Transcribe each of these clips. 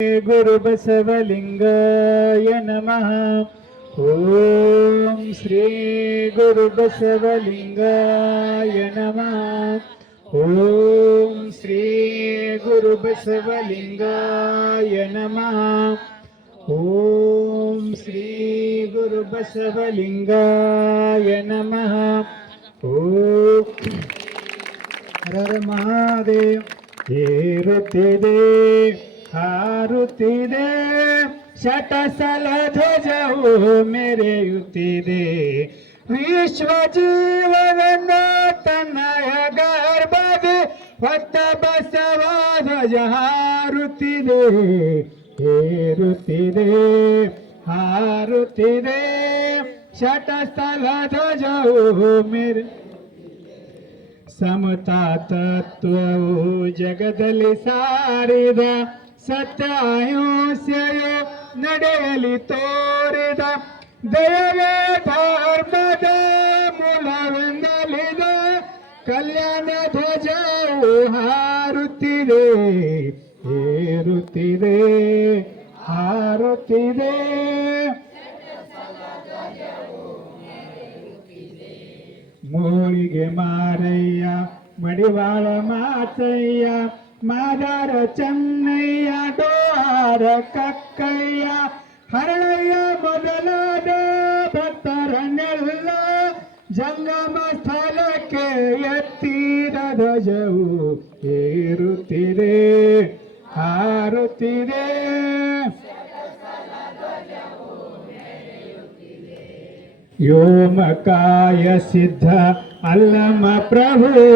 ಗುರು ಬಸವಲಿಂಗಾಯ ನಮಃ. ಓಂ ಶ್ರೀ ಗುರು ಬಸವಲಿಂಗಾಯ ನಮಃ. ಓಂ ಶ್ರೀ ಗುರು ಬಸವಲಿಂಗಾಯ ನಮಃ. ಓಂ ಶ್ರೀ ಗುರು ಬಸವಲಿಂಗಾಯ ನಮಃ. ಓಂ ಹರ ಮಹಾದೇವ. ಏರುತ್ತಿದೆ ಹಾರುತ್ತಿದೆ ಶಟಸಲ ಧ್ವಜವು ಮೆರೆಯುತ್ತಿದೆ. ವಿಶ್ವ ಜೀವನದ ತನ್ನಯ ಗರ್ಭದೆ ಹೊತ್ತ ಬಸವ ಧ್ವಜ ಹಾರುತ್ತಿದೆ. ಏರುತ್ತಿದೆ ಹಾರುತ್ತಿದೆ ಶಟಸ್ಥಲ ಧ್ವಜವು ಮೆರೆ. ಸಮತಾ ತತ್ವವು ಜಗದಲ್ಲಿ ಸಾರಿದ ಸತ್ಯ ಅಹಿಂಸೆಯು ನಡೆಯಲಿ ತೋರಿದ. ದಯವೇ ಧರ್ಮದ ಮೂಲವೆಂದಲಿದ ಕಲ್ಯಾಣ ಧ್ವಜವು ಹಾರುತ್ತಿದೆ. ಏರುತ್ತಿದೆ ಹಾರುತ್ತಿದೆ ಮೂಳಿಗೆ ಮಾರಯ್ಯ ಮಡಿವಾಳ ಮಾಚಯ್ಯ ಮಾದಾರ ಚೆನ್ನಯ್ಯ ಡೋಹಾರ ಕಕ್ಕಯ್ಯ ಹರಳಯ್ಯ ಮೊದಲಾದ ಭಕ್ತರನ್ನೆಲ್ಲ ಜಂಗಮ ಸ್ಥಳಕ್ಕೆ ಎತ್ತಿದ ಧ್ವಜವು ಏರುತ್ತಿದೆ ಹಾರುತ್ತಿದೆ. ವ್ಯೋಮಕಾಯ ಸಿದ್ಧ ಅಲ್ಲಮ ಪ್ರಭು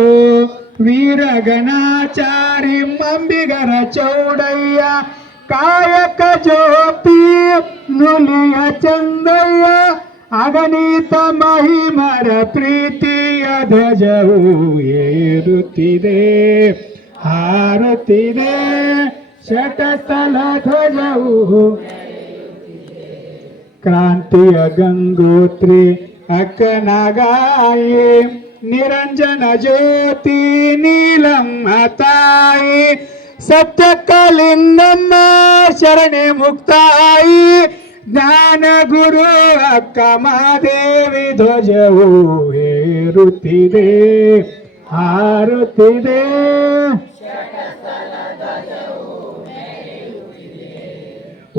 ವೀರಗಣಾಚಾರಿ ಮಂಬಿಗರ ಚೌಡಯ್ಯ ಕಾಯಕ ಜ್ಯೋತಿ ನುಲಿಯ ಚಂದಯ್ಯ ಅಗಣಿತ ಮಹಿಮರ ಪ್ರೀತಿಯ ಧ್ವಜವು ಏರುತ್ತಿದೆ ಹಾರುತ್ತಿದೆ ಶಟಸ್ಥಲ ಧ್ವಜವು. ಕ್ರಾಂತಿಯ ಗಂಗೋತ್ರಿ ಅಕ್ಕನಗಾಯಿ ನಿರಂಜನ ಜ್ಯೋತಿ ನೀಲಮ್ಮ ತಾಯಿ ಸತ್ಯಕಲಿಂಗಮ್ಮ ಶರಣೆ ಮುಕ್ತಾಯಿ ಜ್ಞಾನ ಗುರು ಅಕ್ಕ ಮಹಾದೇವಿ ಧ್ವಜವು ಏರುತ್ತಿದೆ ಹಾರುತ್ತಿದೆ.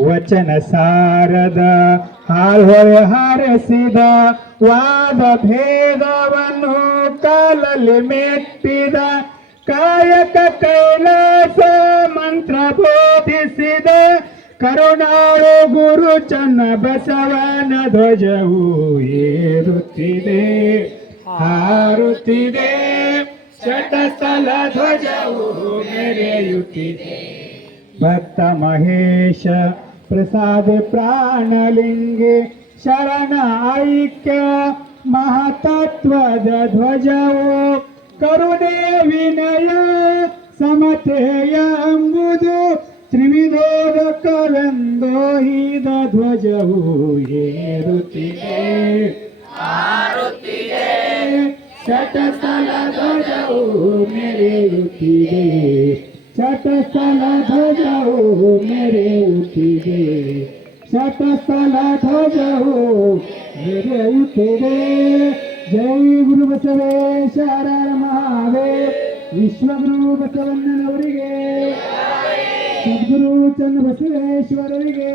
ವಚನ ಸಾರದ ಹಾಲ್ಹೊಳೆ ಹಾರಸಿದ ವಾದ ಭೇದವನ್ನು ಕಾಲಲ್ಲಿ ಮೆಟ್ಟಿದ ಕಾಯಕ ಕೈಲಾಸ ಮಂತ್ರ ಬೋಧಿಸಿದ ಕರುಣಾಳು ಗುರು ಚನ್ನ ಬಸವನ ಧ್ವಜವು ಏರುತ್ತಿದೆ ಹಾರುತ್ತಿದೆ ಶಟಸ್ಥಲ ಧ್ವಜವು ಮೆರೆಯುತ್ತಿದೆ. ಭಕ್ತ ಮಹೇಶ ಪ್ರಸಾದ ಪ್ರಾಣಲಿಂಗೆ ಶರಣ ಐಕ್ಯ ಮಹತತ್ವದ ಧ್ವಜವು ಕರುಣೆ ವಿನಯ ಸಮತೆಯ ಎಂಬುದು ತ್ರಿವಿಧೋದಕವೆಂದೋಹಿದ ಧ್ವಜವು ಏರುತ್ತಿದೆ ಹಾರುತ್ತಿದೆ ಶಟಸ್ಥಲ ಧ್ವಜವು ಮೆರೆಯುತ್ತಿದೆ. ಶಟಸ್ಥಲ ಧ್ವಜವು ಮೆರೆಯುತ್ತಿದೆ ಶಟಸ್ಥಲ ಧ್ವಜವು ಮೆರೆಯುತ್ತಿದೆ. ಜೈ ಗುರು ಬಸವೇಶ್ವರ ಮಹಾದೇವ. ವಿಶ್ವಗುರು ಬಸವಣ್ಣನವರಿಗೆ ಸದ್ಗುರು ಚನ್ನ ಬಸವೇಶ್ವರರಿಗೆ